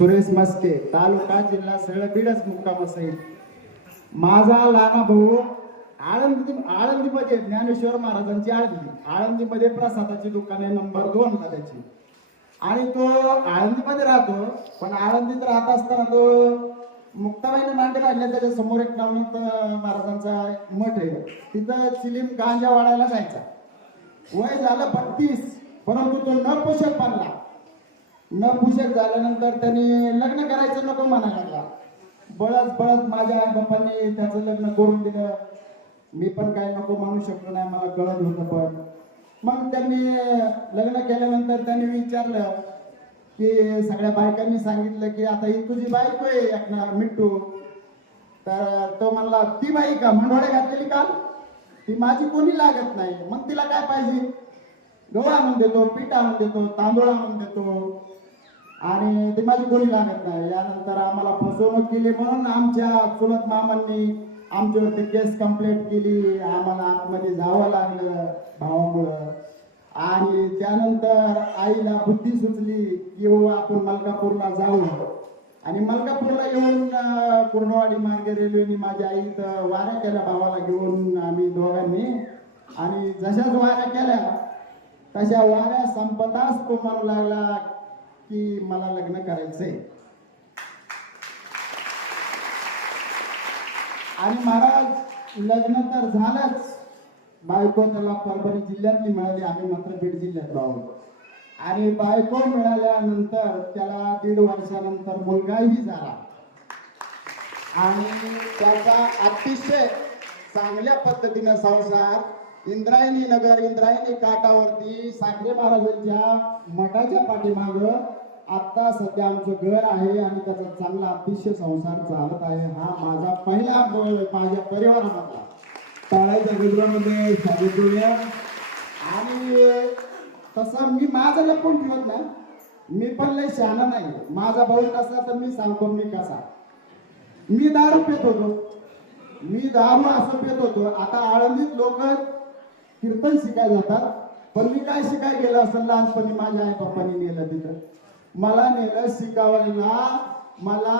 सुरेश मस्के, तालुका जिल्हा सरळ बीडच मुक्काम सहित. माझा लहाना भाऊ आळंदीमध्ये ज्ञानेश्वर महाराजांची आळंदीमध्ये प्रसादाची दुकान आहे नंबर 2 ला त्याची. आणि तो आळंदीमध्ये राहतो, पण आळंदीत राहत असताना तो मुक्ताबाईने मांडे काढले त्याच्या समोर एक नवनीत महाराजांचा मठ आहे, तिथं चिलीम गांजा वाढायला जायचा. वय झालं 32, परंतु तो नपुसक बनला. नपुसक झाल्यानंतर त्यांनी लग्न करायचं नको म्हणायला लागला. बळच माझ्या आई बाप्पांनी त्याचं लग्न करून दिलं. मी पण काय नको म्हणू शकलो नाही, मला कळत होतं. पण मग त्यांनी लग्न केल्यानंतर त्यांनी विचारलं की सगळ्या बायकांनी सांगितलं की आता ही तुझी बायको आहे एकणार मिट्टू. तर तो म्हणला ती बाई का मंडोळे घातलेली काल, ती माझी कोणी लागत नाही. मग तिला काय पाहिजे, गहू आणून देतो, पीठ आणून देतो, तांदूळ आणून देतो, आणि ती माझी कोणी लागत नाही. यानंतर आम्हाला फसवणूक केली म्हणून आमच्या चुलत मामांनी आमच्यावरती केस कंप्लेंट केली. आम्हाला आतमध्ये जावं लागलं भावामुळं. आणि त्यानंतर आईला बुद्धी सुचली की आपण मलकापूरला जाऊ. आणि मलकापूरला येऊन कुर्डवाडी मार्गे रेल्वेने माझी आई तर वाऱ्या केल्या भावाला घेऊन आम्ही दोघांनी. आणि जशाच वाऱ्या केल्या तशा वाऱ्या संपताच तो म्हणू लागला की मला लग्न करायचंय. आणि महाराज लग्न तर झालंच, बायको त्याला परभणी जिल्ह्यातली मिळाली, आम्ही मात्र बीड जिल्ह्यात राहू. आणि बायको मिळाल्यानंतर त्याला 1.5 वर्षानंतर मुलगाही झाला. आणि त्याचा अतिशय चांगल्या पद्धतीनं संसार इंद्रायणी नगर, इंद्रायणी काठावरती साखरे महाराजांच्या मठाच्या पाठीमागं आता सध्या आमचं घर आहे. आणि त्याचा चांगला अतिशय संसार चालत आहे. हा माझा पहिला अनुभव माझ्या परिवारामधला. टाळ्याच्या गजरामध्ये स्वागत करूया. आणि तसं मी माझं लपून ठेवत नाही, मी पण लय शहाणा नाही. माझा भाऊ कसा तर मी सांगतो मी कसा. मी दारू पित होतो, मी दारू असं पित होतो. आता आळंदीत लोक कीर्तन शिकायला जातात, पण मी काय शिकाय गेलो असं लहानपणी माझ्या आई बाप्पांनी नेलं तिथं. मला नेलं शिकावायला. मला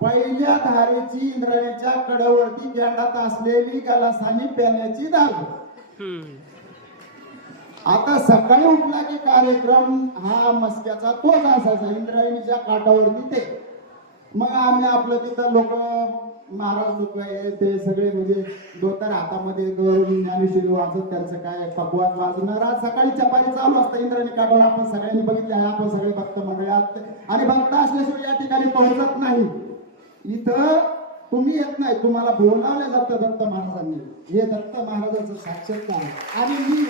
पहिल्या धारेची इंद्रायणीच्या कडेवरती गेंडात असलेली गलासानी प्याण्याची दारू. आता सकाळी उठला की कार्यक्रम हा मस्क्याचा तोच असायचा इंद्रायणीच्या काठावरती ते. मग आम्ही आपलं तिथं लोक महाराज लोक ते सगळे म्हणजे धोतर हातामध्ये ज्ञानेश्वरी वाजत त्यांचं काय पकवाज वाजणार. सकाळी चपाती चालू असतं इंद्रायणी काठावर. आपण सगळ्यांनी बघितले आहे, आपण सगळे भक्त मंडळात. आणि भक्त असल्याशिवाय या ठिकाणी पोहोचत नाही. इथं तुम्ही येत नाही, तुम्हाला बोलावलं जातं दत्त महाराजांनी. हे दत्त महाराजांचं साक्षात्कार. आणि मी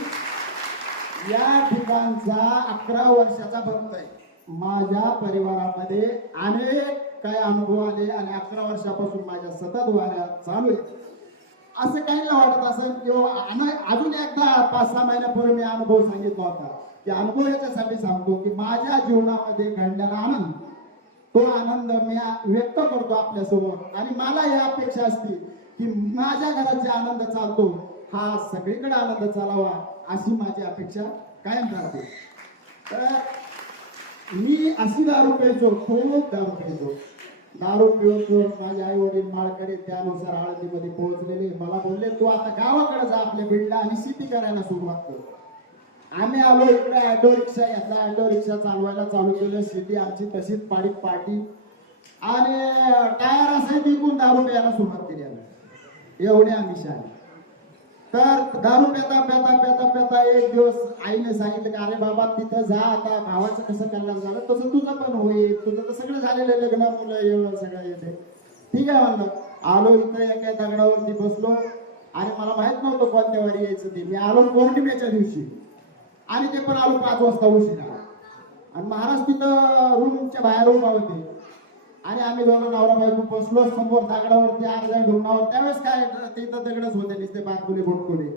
या ठिकाणचा 11 वर्षाचा भक्त आहे. माझ्या परिवारामध्ये अनेक काय अनुभव आले आणि 11 वर्षापासून माझ्या सतत वाऱ्या चालू आहेत. असं काही नाही वाटत असेल किंवा अजून एकदा 5-6 महिन्यापूर्वी मी अनुभव सांगितला होता की अनुभव याच्यासाठी सांगतो की माझ्या जीवनामध्ये घडलेला आनंद, तो आनंद मी व्यक्त करतो आपल्यासमोर. आणि मला ही अपेक्षा असते की माझ्या घरात जे आनंद चालतो हा सगळीकडे आनंद चालावा, अशी माझी अपेक्षा कायम राहते. तर मी अशी दारू प्यायचो, खूप दारू प्यायचो. दारू पिऊन माझे आई वडील माळकडे त्यानुसार आळंदीमध्ये पोहोचलेले. मला बोलले तू आता गावाकडे जा आपल्या बीडला आणि शेती करायला सुरुवात कर. आम्ही आलो इकडे, ऑटो रिक्षा घेतला, ऑटो रिक्षा चालवायला चालू केलं. शेती आमची तशीच पाडीत पाटी आणि टायर असे विकून दारू प्यायला सुरुवात केली आम्ही. एवढे आम्ही शाळे. तर दारू पेता पेता पेता पेता एक दिवस आईने सांगितलं की अरे बाबा तिथं जा, आता भावाचं कसं कल्याण झालं तसं तुझं पण होईल, तुझं तर सगळं झालेलं लग्न मुलं एवढं सगळं येते. ठीक आहे म्हणलं. आलो इथं एका दगडावरती बसलो आणि मला माहित नव्हतं कोणत्या वारी यायचं ते. मी आलो पौर्णिमेच्या दिवशी आणि ते पण आलो 5 वाजता उशिरा. आणि महाराज तिथं रूमच्या बाहेर उभा होते आणि आम्ही दोघं नवरा बायको बसलो समोर दगडावरती. अर्ध्या ढुंगणावर त्यावेळेस काय तिथं दगडच होते नुसते बारकुले बोटकुले,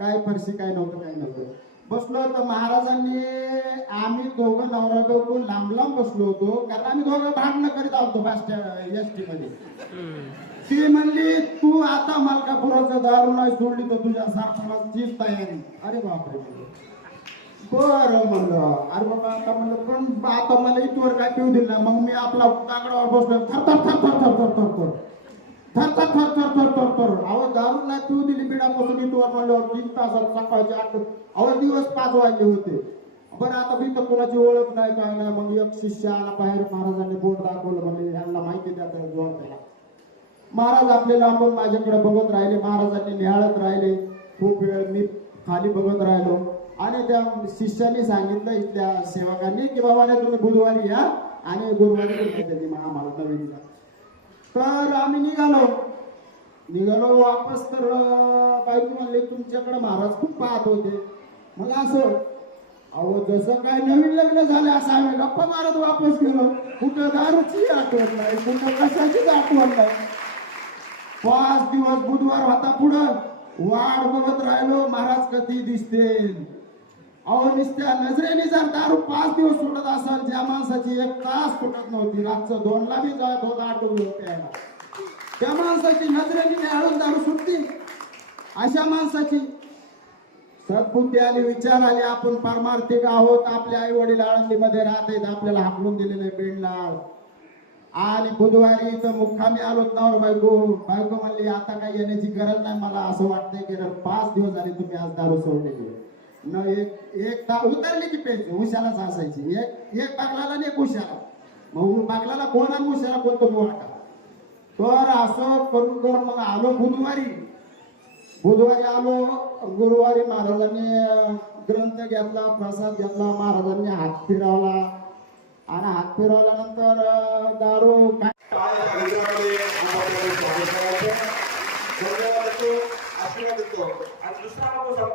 काय फरशी काय नव्हतं काय नव्हतं. बसलो तर महाराजांनी आम्ही दोघं नवरा बायको लांब लांब बसलो होतो, कारण आम्ही दोघं भांडणं करीत आहोत एसटी मध्ये. ती म्हणली तू आता मलकापुराचं दारू नाही सोडली तर तुझ्या सारखाची तयारी. अरे बापरे. बरं म्हणलं. अरे बाबा आता म्हणलं पण आता मला इथवर काय पिऊ दिलं नाही. मग मी आपला काकडावर बसलो. थर थर थर थर थर थर थर थर थर थर थर थर थर थर थर. अहो दारू नाही पिऊ दिली बिडापासून इथवर म्हणल्यावर 3 तासात सकाळचे 8. अहो दिवस 5 वाजले होते. बरं आता मी तर कोणाची ओळख नाही काय नाही. मग एक शिष्य आला बाहेर. महाराजांनी बोट दाखवलं. म्हणजे यांना माहिती द्या जोड त्याला. महाराज आपले लांबून माझ्याकडे बघत राहिले. महाराजांनी निहाळत राहिले. खूप वेळ मी खाली बघत राहिलो. आणि त्या शिष्याने सांगितलं इथल्या सेवकांनी की बाबा तुम्ही बुधवारी या आणि गुरुवारी त्यांनी आम्हाला नवीन. तर आम्ही निघालो वापस. तर बायको म्हणले तुमच्याकडे महाराज खूप पाहत होते. मग असं अहो जसं काय नवीन लग्न झालं असं आम्ही गप्पा मारत वापस गेलो. कुठं दारूची आठवण नाही, कुठं कशाचीच आठवण नाही. 5 दिवस बुधवार होता पुढं. वाट बघत राहिलो महाराज कधी दिसते. अहो नुसत्या नजरेने जर दारू 5 दिवस सुटत असेल, ज्या माणसाची 1 तास सुटत नव्हती, रातचं 2ला बी जात होता आठवण प्यायला, त्या माणसाची नजरेने हळून दारू सुटती. अशा माणसाची सद्बुद्धी आली, विचार आले. आपण पारमार्थिक आहोत. आपले आई वडील आळंदीमध्ये राहतात. आपल्याला हाकलून दिलेले बीडला. आणि बुधवारी इथं मुक्कामी आलो. नवर बायको म्हणली आता काही येण्याची गरज नाही. मला असं वाटतंय की 5 दिवस झाले तुम्ही आज दारू सोडलेली न. एक उतरली की पेच उशालाच असायची. एक बागलाला आणि एक उशाला. मग बागलाला कोण आणि उशाला कोणतं वाटा. तर असं करून मग आलो बुधवारी आलो. गुरुवारी महाराजांनी ग्रंथ घेतला, प्रसाद घेतला. महाराजांनी हात फिरवला आणि हात फिरवल्यानंतर दारू आशीर्वाद देतो. आणि दुसरा